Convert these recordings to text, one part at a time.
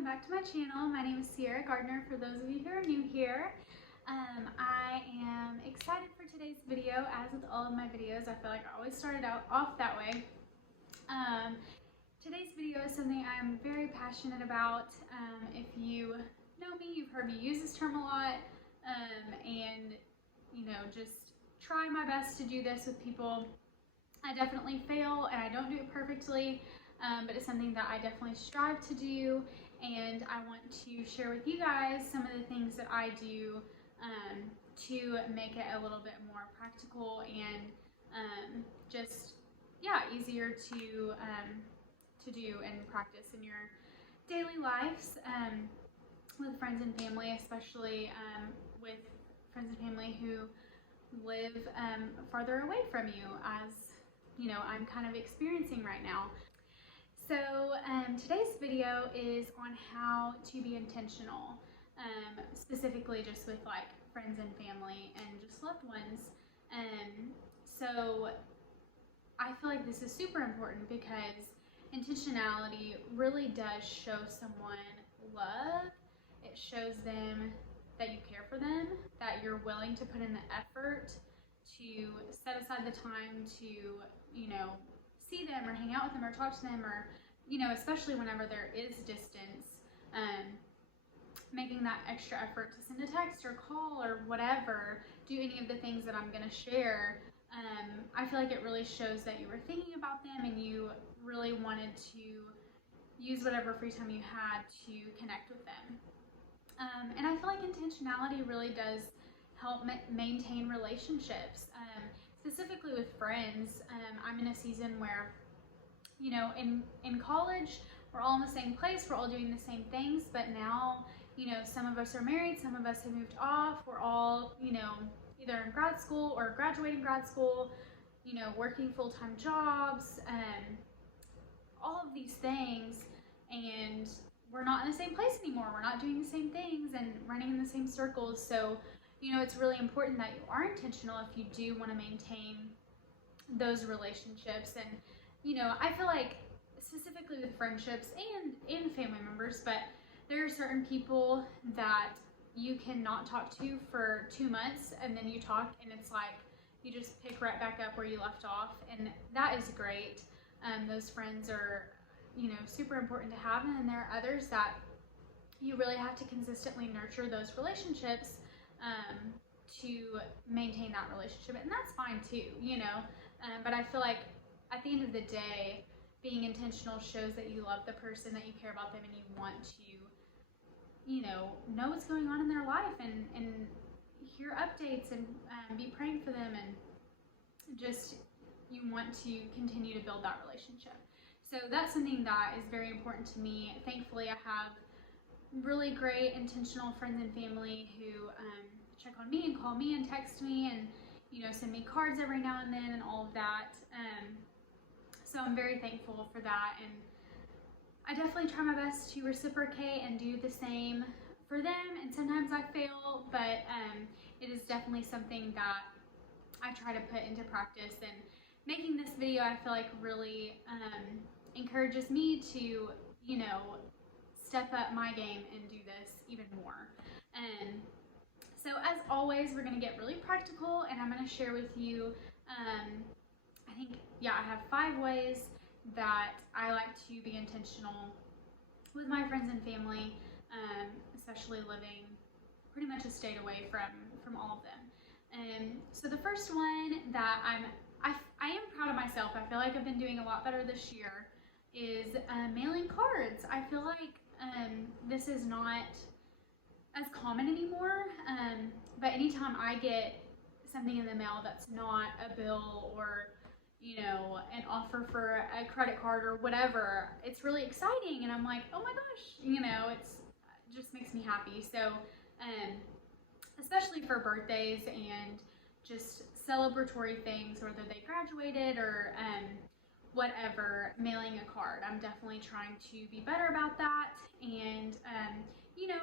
welcome back to my channel. My name is Sierra Gardner for those of you who are new here. I am excited for today's video. As with all of my videos, I feel like I always started off that way. Today's video is something I'm very passionate about. If you know me, you've heard me use this term a lot, and just try my best to do this with people. I definitely fail and I don't do it perfectly, but it's something that I definitely strive to do, and I want to share with you guys some of the things that I do to make it a little bit more practical and easier to do and practice in your daily lives with friends and family, especially with friends and family who live farther away from you, as I'm kind of experiencing right now. So today's video is on how to be intentional, specifically just with like friends and family and just loved ones. So I feel like this is super important because intentionality really does show someone love. It shows them that you care for them, that you're willing to put in the effort to set aside the time to, see them or hang out with them or talk to them, or, especially whenever there is distance, making that extra effort to send a text or call or whatever, do any of the things that I'm going to share. I feel like it really shows that you were thinking about them and you really wanted to use whatever free time you had to connect with them. And I feel like intentionality really does help maintain relationships, specifically with friends. I'm in a season where, in college, we're all in the same place, we're all doing the same things, but now, some of us are married, some of us have moved off, we're all, either in grad school or graduating grad school, working full-time jobs, all of these things, and we're not in the same place anymore. We're not doing the same things and running in the same circles. So, it's really important that you are intentional if you do want to maintain those relationships. And, I feel like specifically with friendships and family members, but there are certain people that you cannot talk to for 2 months, and then you talk and it's like you just pick right back up where you left off, and that is great. Those friends are super important to have, and then there are others that you really have to consistently nurture those relationships to maintain that relationship, and that's fine too, but I feel like at the end of the day, being intentional shows that you love the person, that you care about them, and you want to know what's going on in their life and hear updates and be praying for them, and just you want to continue to build that relationship. So that's something that is very important to me. Thankfully, I have really great intentional friends and family who check on me and call me and text me and send me cards every now and then and all of that. So I'm very thankful for that, and I definitely try my best to reciprocate and do the same for them, and sometimes I fail, but it is definitely something that I try to put into practice. And making this video, I feel like really encourages me to, step up my game and do this even more. So as always, we're going to get really practical, and I'm going to share with you, I have 5 ways that I like to be intentional with my friends and family, especially living pretty much a state away from all of them. So the first one that I am proud of myself, I feel like I've been doing a lot better this year, is mailing cards. I feel like this is not as common anymore, but anytime I get something in the mail that's not a bill or an offer for a credit card or whatever, it's really exciting, and I'm like, oh my gosh, it just makes me happy. So especially for birthdays and just celebratory things, whether they graduated or whatever, mailing a card, I'm definitely trying to be better about that, and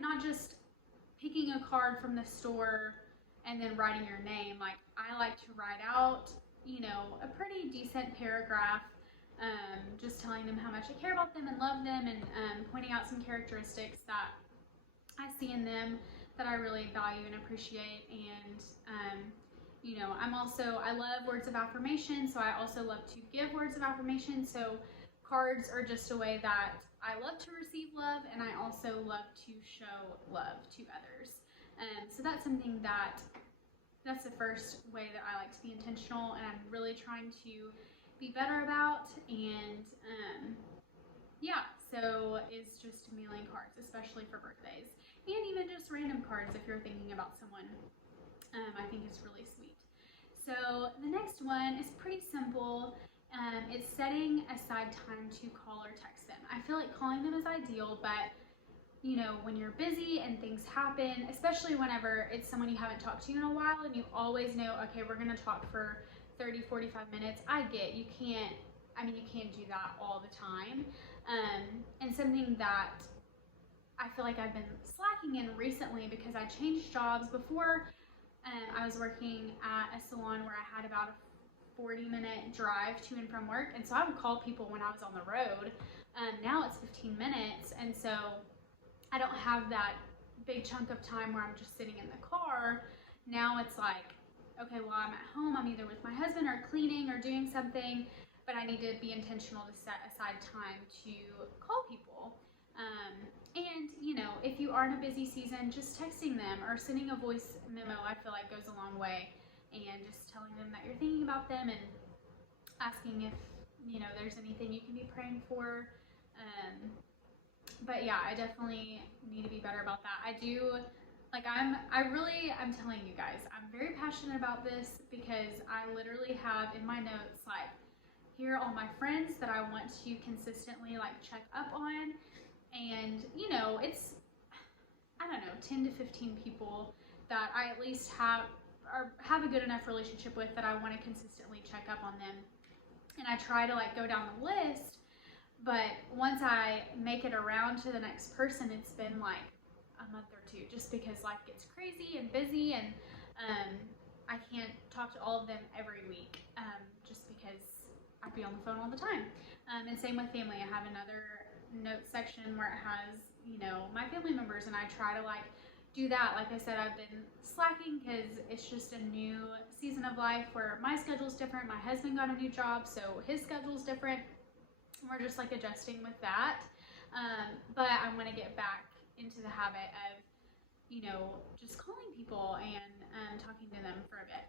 not just picking a card from the store and then writing your name. Like, I like to write out a pretty decent paragraph just telling them how much I care about them and love them, and pointing out some characteristics that I see in them that I really value and appreciate. And I love words of affirmation, so I also love to give words of affirmation. So cards are just a way that I love to receive love, and I also love to show love to others. So that's something that's the first way that I like to be intentional, and I'm really trying to be better about. And so it's just mailing cards, especially for birthdays, and even just random cards if you're thinking about someone. I think it's really sweet. So the next one is pretty simple. It's setting aside time to call or text them. I feel like calling them is ideal, but when you're busy and things happen, especially whenever it's someone you haven't talked to in a while and you always know, okay, we're going to talk for 30, 45 minutes. I get you can't do that all the time. And something that I feel like I've been slacking in recently, because I changed jobs. Before, I was working at a salon where I had about a 40-minute drive to and from work, and so I would call people when I was on the road. Now it's 15 minutes, and so I don't have that big chunk of time where I'm just sitting in the car. Now it's like, okay, well, I'm at home, I'm either with my husband or cleaning or doing something, but I need to be intentional to set aside time to call people. And if you are in a busy season, just texting them or sending a voice memo, I feel like goes a long way. And just telling them that you're thinking about them, and asking if there's anything you can be praying for. But yeah, I definitely need to be better about that. I'm telling you guys, I'm very passionate about this, because I literally have in my notes, like, here are all my friends that I want to consistently check up on. And it's, I don't know, 10 to 15 people that I at least have a good enough relationship with that I want to consistently check up on them. And I try to go down the list, but once I make it around to the next person, it's been a month or two, just because life gets crazy and busy, and I can't talk to all of them every week, just because I'd be on the phone all the time. And same with family. I have another note section where it has my family members, and I try to do that. Like I said, I've been slacking because it's just a new season of life where my schedule's different. My husband got a new job, so his schedule's different. We're just adjusting with that. But I want to get back into the habit of just calling people and talking to them for a bit.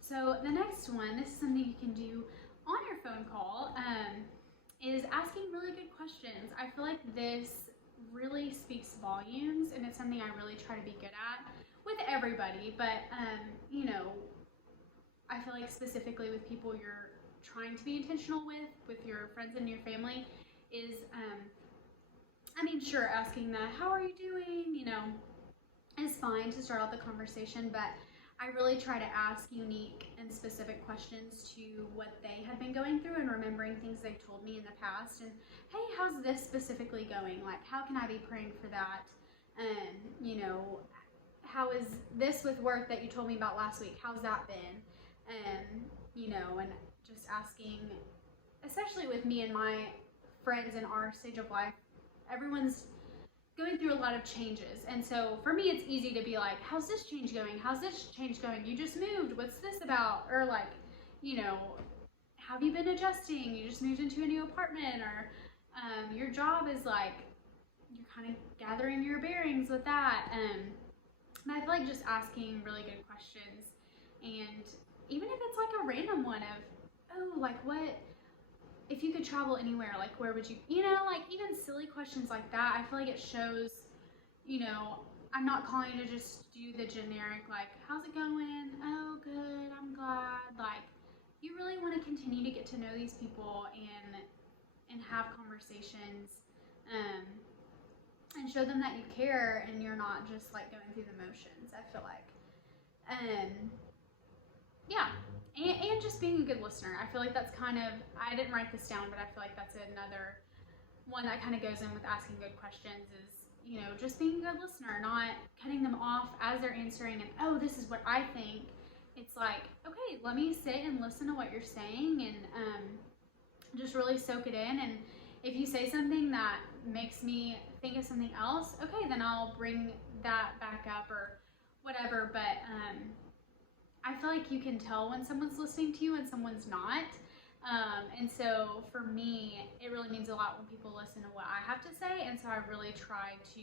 So the next one, this is something you can do on your phone call, is asking really good questions. I feel like this really speaks volumes, and it's something I really try to be good at with everybody, but I feel like specifically with people you're trying to be intentional with your friends and your family, is sure, asking the how are you doing is fine to start out the conversation, but I really try to ask unique and specific questions to what they have been going through, and remembering things they've told me in the past. And hey, how's this specifically going? How can I be praying for that? And how is this with work that you told me about last week? How's that been? And and just asking, especially with me and my friends in our stage of life, everyone's going through a lot of changes, and so for me it's easy to be like, how's this change going? How's this change going? You just moved, what's this about? Or have you been adjusting? You just moved into a new apartment, or your job is you're kind of gathering your bearings with that. And I feel like just asking really good questions, and even if it's a random one of, oh, what if you could travel anywhere, where would you, even silly questions like that. I feel like it shows, I'm not calling to just do the generic, how's it going? Oh, good, I'm glad. You really want to continue to get to know these people and have conversations, and show them that you care, and you're not just going through the motions, I feel like. Yeah. And just being a good listener. I feel like that's I didn't write this down, but I feel like that's another one that kind of goes in with asking good questions, is, just being a good listener, not cutting them off as they're answering and, oh, this is what I think, it's like, okay, let me sit and listen to what you're saying and just really soak it in. And if you say something that makes me think of something else, okay, then I'll bring that back up or whatever. But I feel like you can tell when someone's listening to you and someone's not. And so for me, it really means a lot when people listen to what I have to say. And so I really try to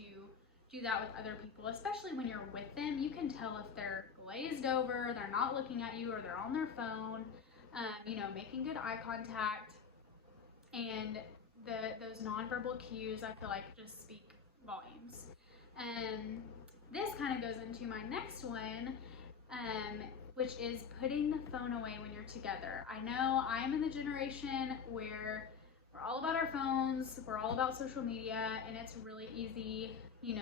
do that with other people, especially when you're with them. You can tell if they're glazed over, they're not looking at you, or they're on their phone, making good eye contact. And those nonverbal cues, I feel like, just speak volumes. This kind of goes into my next one, which is putting the phone away when you're together. I know I'm in the generation where we're all about our phones, we're all about social media, and it's really easy, when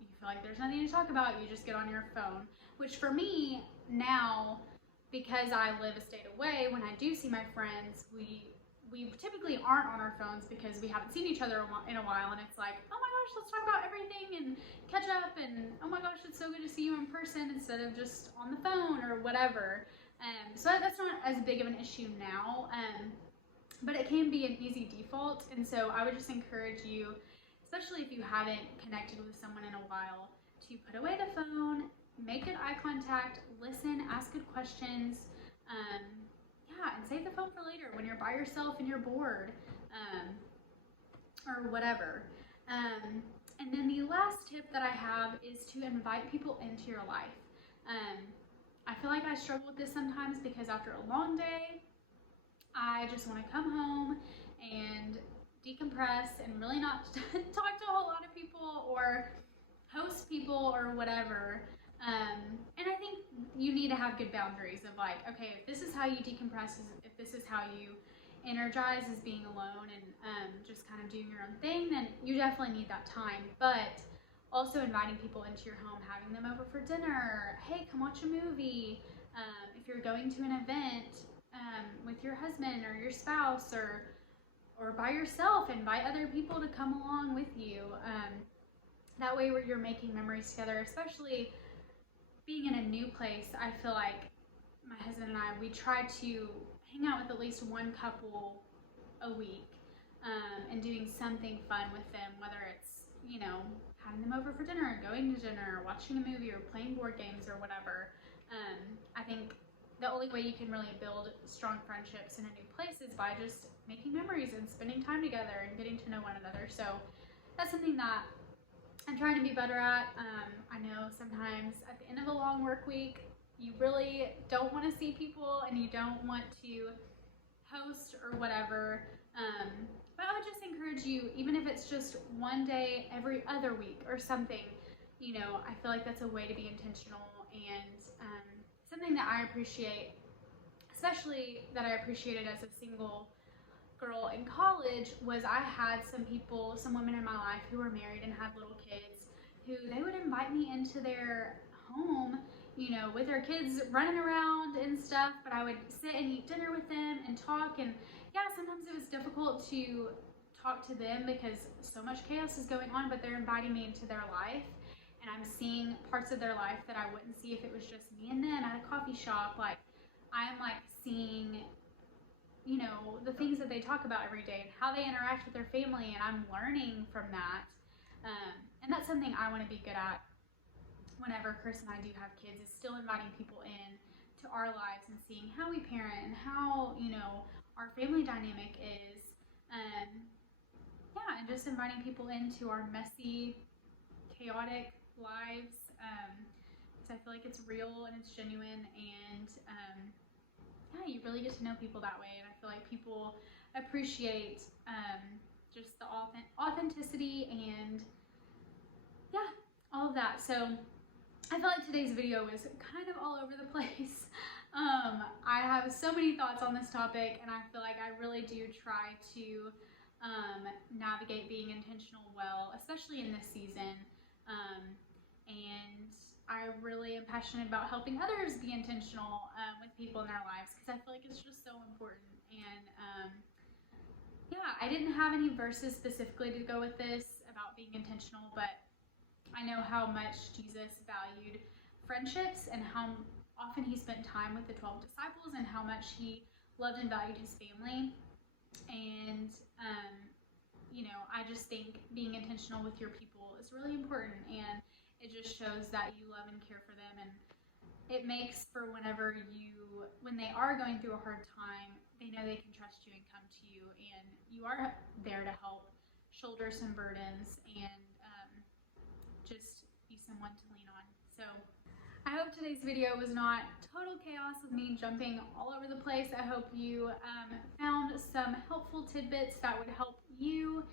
you feel like there's nothing to talk about, you just get on your phone. Which for me now, because I live a state away, when I do see my friends, we typically aren't on our phones because we haven't seen each other in a while, and it's like, oh my gosh, let's talk about everything and catch up, and oh my gosh, it's so good to see you in person instead of just on the phone or whatever. So that's not as big of an issue now, but it can be an easy default. And so I would just encourage you, especially if you haven't connected with someone in a while, to put away the phone, make good eye contact, listen, ask good questions, and save the phone for later when you're by yourself and you're bored, or whatever. And then the last tip that I have is to invite people into your life. I feel like I struggle with this sometimes because after a long day, I just want to come home and decompress and really not talk to a whole lot of people or host people or whatever. And I think you need to have good boundaries of like, okay, if this is how you decompress, if this is how you energize, is being alone and just kind of doing your own thing, then you definitely need that time. But also inviting people into your home, having them over for dinner, hey, come watch a movie. If you're going to an event with your husband or your spouse or by yourself, invite other people to come along with you. That way you're making memories together, especially being in a new place. I feel like my husband and I, we try to hang out with at least one couple a week, and doing something fun with them, whether it's, having them over for dinner, going to dinner, watching a movie, or playing board games or whatever. I think the only way you can really build strong friendships in a new place is by just making memories and spending time together and getting to know one another. So that's something that I'm trying to be better at. I know sometimes at the end of a long work week, you really don't want to see people and you don't want to host or whatever. But I would just encourage you, even if it's just one day every other week or something, I feel like that's a way to be intentional, and something that I appreciate, especially that I appreciated as a single girl in college, was I had some women in my life who were married and had little kids, who they would invite me into their home, with their kids running around and stuff, but I would sit and eat dinner with them and talk. And yeah, sometimes it was difficult to talk to them because so much chaos is going on, but they're inviting me into their life, and I'm seeing parts of their life that I wouldn't see if it was just me and them at a coffee shop. Like, I'm seeing the things that they talk about every day and how they interact with their family, and I'm learning from that. And that's something I want to be good at whenever Chris and I do have kids, is still inviting people in to our lives and seeing how we parent and how, our family dynamic is. And just inviting people into our messy, chaotic lives. So I feel like it's real and it's genuine, and you really get to know people that way. And I feel like people appreciate just the authenticity and all of that. So I feel like today's video was kind of all over the place. I have so many thoughts on this topic, and I feel like I really do try to navigate being intentional well, especially in this season. And I really am passionate about helping others be intentional with people in their lives, because I feel like it's just so important. And I didn't have any verses specifically to go with this about being intentional, but I know how much Jesus valued friendships and how often he spent time with the 12 disciples and how much he loved and valued his family. And, I just think being intentional with your people is really important, and it just shows that you love and care for them, and it makes for when they are going through a hard time, they know they can trust you and come to you, and you are there to help shoulder some burdens and just be someone to lean on. So I hope today's video was not total chaos with me jumping all over the place. I hope you found some helpful tidbits that would help you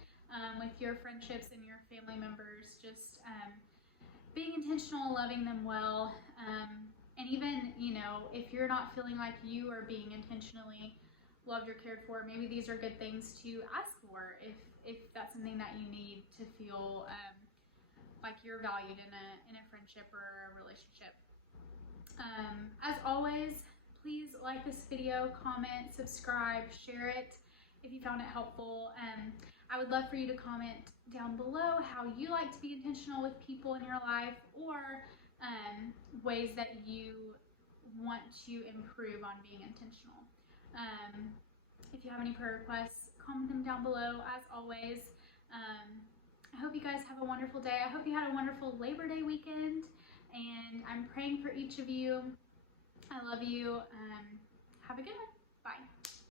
with your friendships and your family members, just being intentional, loving them well, and even, if you're not feeling like you are being intentionally loved or cared for, maybe these are good things to ask for if that's something that you need to feel like you're valued in a friendship or a relationship. As always, please like this video, comment, subscribe, share it if you found it helpful. I would love for you to comment down below how you like to be intentional with people in your life, or ways that you want to improve on being intentional. If you have any prayer requests, comment them down below. As always, I hope you guys have a wonderful day. I hope you had a wonderful Labor Day weekend, and I'm praying for each of you. I love you. Have a good one. Bye.